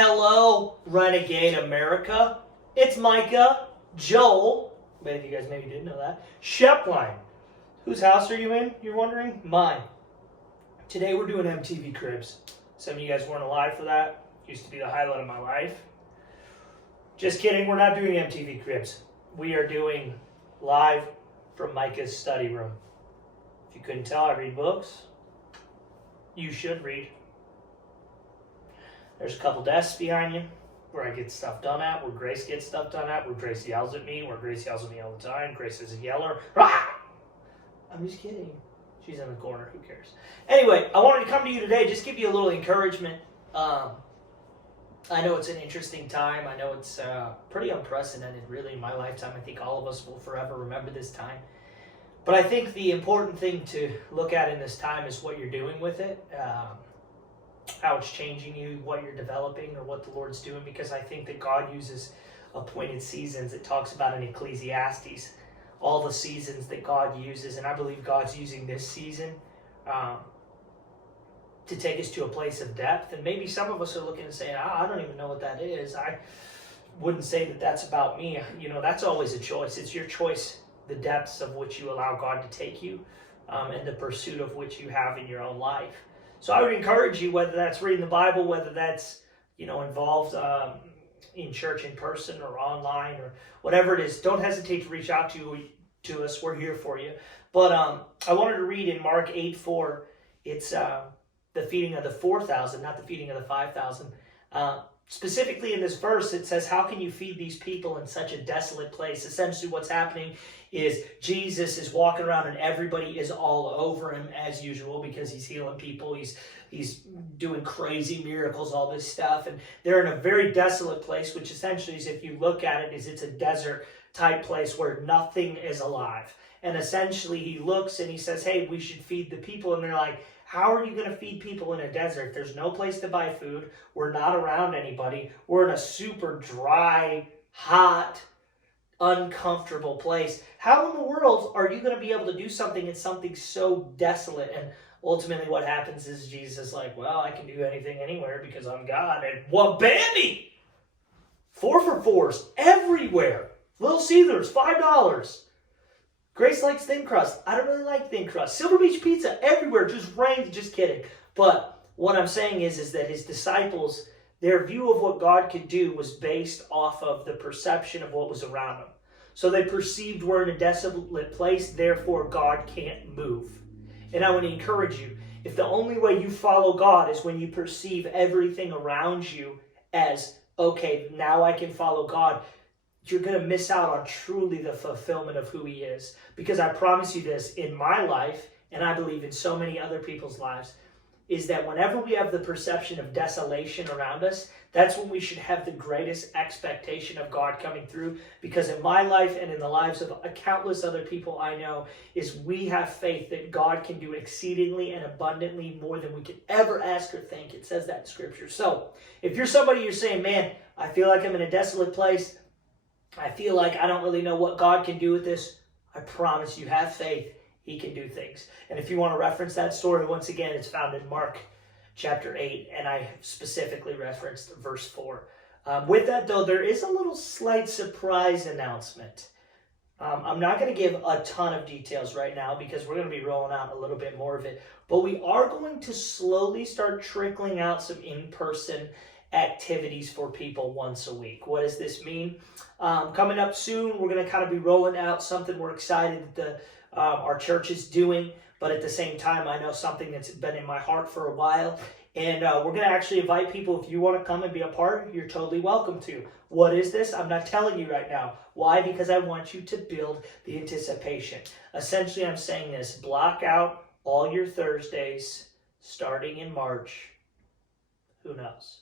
Hello, Renegade America. It's Micah, Joel, many of you guys maybe didn't know that, Schoeplein. Whose house are you in, you're wondering? Mine. Today we're doing MTV Cribs. Some of you guys weren't alive for that. Used to be the highlight of my life. Just kidding, we're not doing MTV Cribs. We are doing live from Micah's study room. If you couldn't tell, I read books. You should read. There's a couple desks behind you where I get stuff done at, where Grace gets stuff done at, where Grace yells at me, where Grace yells at me all the time. Grace is a yeller. Rah! I'm just kidding. She's in the corner. Who cares? Anyway, I wanted to come to you today, just give you a little encouragement. I know it's an interesting time. I know it's pretty unprecedented, really, in my lifetime. I think all of us will forever remember this time. But I think the important thing to look at in this time is what you're doing with it. How it's changing you, what you're developing, or what the Lord's doing, because I think that God uses appointed seasons. It talks about in Ecclesiastes all the seasons that God uses, and I believe God's using this season to take us to a place of depth. And maybe some of us are looking and saying, I don't even know what that is. I wouldn't say that that's about me. You know, that's always a choice. It's your choice, the depths of which you allow God to take you, and the pursuit of which you have in your own life. So I would encourage you, whether that's reading the Bible, whether that's, involved in church in person or online or whatever it is, don't hesitate to reach out to us. We're here for you. But I wanted to read in Mark 8:4. It's the feeding of the 4,000, not the feeding of the 5,000. Specifically in this verse, it says, how can you feed these people in such a desolate place? Essentially what's happening is Jesus is walking around and everybody is all over him as usual because he's healing people. He's doing crazy miracles, all this stuff. And they're in a very desolate place, which essentially is, if you look at it, is it's a desert type place where nothing is alive. And essentially he looks and he says, hey, we should feed the people. And they're like, how are you going to feed people in a desert? There's no place to buy food. We're not around anybody. We're in a super dry, hot, uncomfortable place. How in the world are you going to be able to do something in something so desolate? And ultimately what happens is Jesus is like, well, I can do anything anywhere because I'm God. And what, Bambi? 4 for $4s everywhere. Little Caesars, $5. Grace likes thin crust. I don't really like thin crust. Silver Beach pizza everywhere. Just rains. Just kidding. But what I'm saying is that his disciples, their view of what God could do was based off of the perception of what was around them. So they perceived we're in a desolate place, therefore God can't move. And I want to encourage you, if the only way you follow God is when you perceive everything around you as, okay, now I can follow God, you're going to miss out on truly the fulfillment of who he is. Because I promise you this, in my life, and I believe in so many other people's lives, is that whenever we have the perception of desolation around us, that's when we should have the greatest expectation of God coming through. Because in my life and in the lives of countless other people I know, is we have faith that God can do exceedingly and abundantly more than we could ever ask or think. It says that in Scripture. So if you're somebody, you're saying, man, I feel like I'm in a desolate place, I feel like I don't really know what God can do with this, I promise you, have faith. He can do things. And if you want to reference that story, once again, it's found in Mark chapter 8, and I specifically referenced verse 4. With that, though, there is a little slight surprise announcement. I'm not going to give a ton of details right now because we're going to be rolling out a little bit more of it. But we are going to slowly start trickling out some in-person activities for people once a week. What does this mean? Coming up soon, we're going to kind of be rolling out something we're excited that our church is doing, but at the same time, I know something that's been in my heart for a while, and we're going to actually invite people. If you want to come and be a part, you're totally welcome to. What is this? I'm not telling you right now. Why? Because I want you to build the anticipation. Essentially, I'm saying this: block out all your Thursdays starting in March. Who knows?